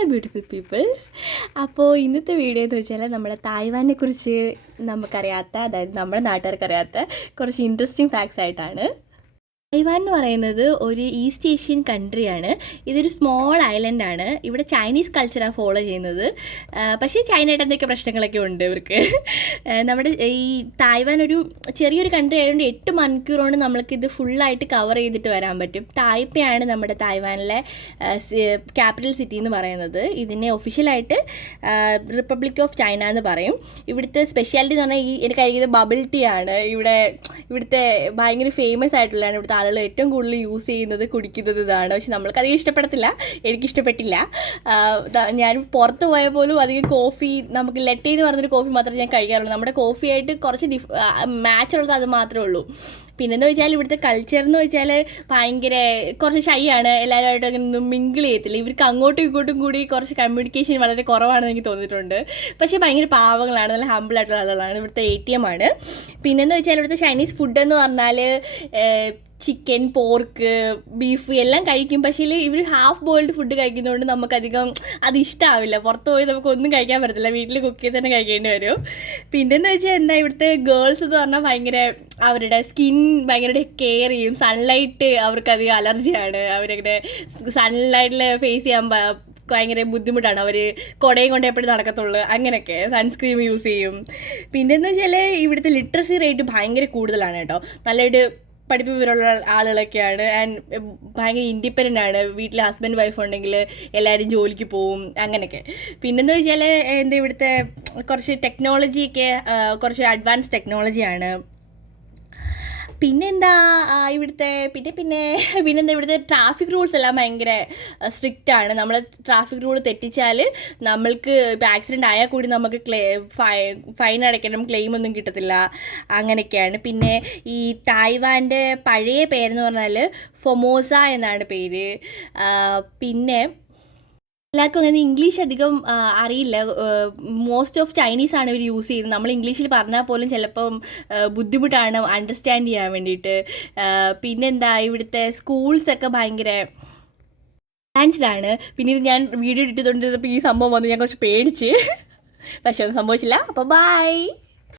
Hello beautiful people's. അപ്പോൾ ഇന്നത്തെ video എന്ന് വെച്ചാൽ നമ്മുടെ തായ്വാനെ കുറിച്ച് നമുക്കറിയാത്ത, അതായത് നമ്മുടെ നാട്ടുകാർക്കറിയാത്ത കുറച്ച് ഇൻട്രസ്റ്റിംഗ് ഫാക്ട്സ് ആയിട്ടാണ്. തായ്വാൻ എന്ന് പറയുന്നത് ഒരു ഈസ്റ്റ് ഏഷ്യൻ കൺട്രിയാണ്. ഇതൊരു സ്മോൾ ഐലൻഡാണ്. ഇവിടെ ചൈനീസ് കൾച്ചറാണ് ഫോളോ ചെയ്യുന്നത്. പക്ഷേ ചൈനയായിട്ട് എന്തൊക്കെ പ്രശ്നങ്ങളൊക്കെ ഉണ്ട് ഇവർക്ക്. നമ്മുടെ ഈ തായ്വാൻ ഒരു ചെറിയൊരു കൺട്രി ആയതുകൊണ്ട് 8 മണിക്കൂർ കൊണ്ട് നമ്മൾക്കിത് ഫുള്ളായിട്ട് കവർ ചെയ്തിട്ട് വരാൻ പറ്റും. തായ്പയാണ് നമ്മുടെ തായ്വാനിലെ ക്യാപിറ്റൽ സിറ്റി എന്ന് പറയുന്നത്. ഇതിനെ ഒഫീഷ്യലായിട്ട് റിപ്പബ്ലിക് ഓഫ് ചൈന എന്ന് പറയും. ഇവിടുത്തെ സ്പെഷ്യാലിറ്റി എന്ന് പറഞ്ഞാൽ എനിക്ക് കഴിക്കുന്നത് ബബിൾ ടീ ആണ്. ഇവിടുത്തെ ഭയങ്കര ഫേമസ് ആയിട്ടുള്ളതാണ്. ഇവിടുത്തെ ആളുകൾ ഏറ്റവും കൂടുതൽ യൂസ് ചെയ്യുന്നത്, കുടിക്കുന്നത് ഇതാണ്. പക്ഷെ നമ്മൾക്കധികം ഇഷ്ടപ്പെടത്തില്ല, എനിക്കിഷ്ടപ്പെട്ടില്ല. ഞാൻ പുറത്ത് പോയാൽ പോലും അധികം കോഫി, നമുക്ക് ലെറ്റെ എന്ന് പറഞ്ഞൊരു കോഫി മാത്രമേ ഞാൻ കഴിക്കാറുള്ളൂ. നമ്മുടെ കോഫിയായിട്ട് കുറച്ച് മാച്ച് ഉള്ളത് അത് മാത്രമേ ഉള്ളൂ. പിന്നെന്ന് വെച്ചാൽ ഇവിടുത്തെ കൾച്ചർ എന്ന് വെച്ചാൽ ഭയങ്കര കുറച്ച് ഷൈ ആണ്. എല്ലാവരുമായിട്ട് അങ്ങനെ മിങ്കിൾ ചെയ്യത്തില്ല. ഇവർക്ക് അങ്ങോട്ടും ഇങ്ങോട്ടും കൂടി കുറച്ച് കമ്മ്യൂണിക്കേഷൻ വളരെ കുറവാണെന്ന് എനിക്ക് തോന്നിയിട്ടുണ്ട്. പക്ഷേ ഭയങ്കര പാവങ്ങളാണ്, നല്ല ഹമ്പിളായിട്ടുള്ള ആളുകളാണ്. ഇവിടുത്തെ ATM ആണ്. പിന്നെന്ന് വെച്ചാൽ ഇവിടുത്തെ ചൈനീസ് ഫുഡ് എന്ന് പറഞ്ഞാൽ ചിക്കൻ, പോർക്ക്, ബീഫ് എല്ലാം കഴിക്കും. പക്ഷേ ഇവർ ഹാഫ് ബോയിൽഡ് ഫുഡ് കഴിക്കുന്നതുകൊണ്ട് നമുക്കധികം അത് ഇഷ്ടമാവില്ല. പുറത്ത് പോയി നമുക്കൊന്നും കഴിക്കാൻ പറ്റത്തില്ല, വീട്ടിൽ കുക്ക് ചെയ്ത് തന്നെ കഴിക്കേണ്ടി വരും. പിന്നെന്ന് വെച്ചാൽ എന്താ, ഇവിടുത്തെ ഗേൾസ് എന്ന് പറഞ്ഞാൽ ഭയങ്കര അവരുടെ സ്കിൻ ഭയങ്കര കെയർ ചെയ്യും. സൺലൈറ്റ് അവർക്കധികം അലർജിയാണ്. അവരങ്ങനെ സൺലൈറ്റിൽ ഫേസ് ചെയ്യാൻ ഭയങ്കര ബുദ്ധിമുട്ടാണ്. അവർ കുടയും കൊണ്ട് എപ്പോഴും നടക്കത്തുള്ളൂ. അങ്ങനെയൊക്കെ സൺസ്ക്രീം യൂസ് ചെയ്യും. പിന്നെന്ന് വെച്ചാൽ ഇവിടുത്തെ ലിറ്ററസി റേറ്റ് ഭയങ്കര കൂടുതലാണ് കേട്ടോ. നല്ലൊരു പഠിപ്പ് വിവരമുള്ള ആളുകളൊക്കെയാണ്. ആൻഡ് ഭയങ്കര ഇൻഡിപെൻഡൻ്റ് ആണ്. വീട്ടിൽ ഹസ്ബൻഡ് വൈഫ് ഉണ്ടെങ്കിൽ എല്ലാവരും ജോലിക്ക് പോവും, അങ്ങനെയൊക്കെ. പിന്നെന്ന് വെച്ചാൽ എന്താ, ഇവിടുത്തെ കുറച്ച് ടെക്നോളജിയൊക്കെ കുറച്ച് അഡ്വാൻസ് ടെക്നോളജിയാണ്. പിന്നെന്താ ഇവിടുത്തെ പിന്നെന്താ ഇവിടുത്തെ ട്രാഫിക് റൂൾസ് എല്ലാം ഭയങ്കര സ്ട്രിക്റ്റ് ആണ്. നമ്മൾ ട്രാഫിക് റൂൾ തെറ്റിച്ചാൽ നമ്മൾക്ക് ഇപ്പോൾ ആക്സിഡൻ്റ് ആയാൽ കൂടി നമുക്ക് ഫൈൻ അടയ്ക്കണം, ക്ലെയിം ഒന്നും കിട്ടത്തില്ല, അങ്ങനെയൊക്കെയാണ്. പിന്നെ ഈ തായ്വാൻ്റെ പഴയ പേരെന്ന് പറഞ്ഞാൽ ഫൊമോസ എന്നാണ് പേര്. പിന്നെ എല്ലാവർക്കും അങ്ങനെ ഇംഗ്ലീഷ് അധികം അറിയില്ല. മോസ്റ്റ് ഓഫ് ചൈനീസ് ആണ് ഇവർ യൂസ് ചെയ്യുന്നത്. നമ്മൾ ഇംഗ്ലീഷിൽ പറഞ്ഞാൽ പോലും ചിലപ്പം ബുദ്ധിമുട്ടാണ് അണ്ടർസ്റ്റാൻഡ് ചെയ്യാൻ വേണ്ടിയിട്ട്. പിന്നെന്താ, ഇവിടുത്തെ സ്കൂൾസൊക്കെ ഭയങ്കര അഡ്വാൻസ്ഡ് ആണ്. പിന്നെ ഇത് ഞാൻ വീഡിയോ ഇട്ടുകൊണ്ടിരുന്നപ്പോൾ ഈ സംഭവം വന്ന് ഞാൻ കുറച്ച് പേടിച്ച്. പക്ഷെ ഒന്നും സംഭവിച്ചില്ല. അപ്പോൾ ബൈ.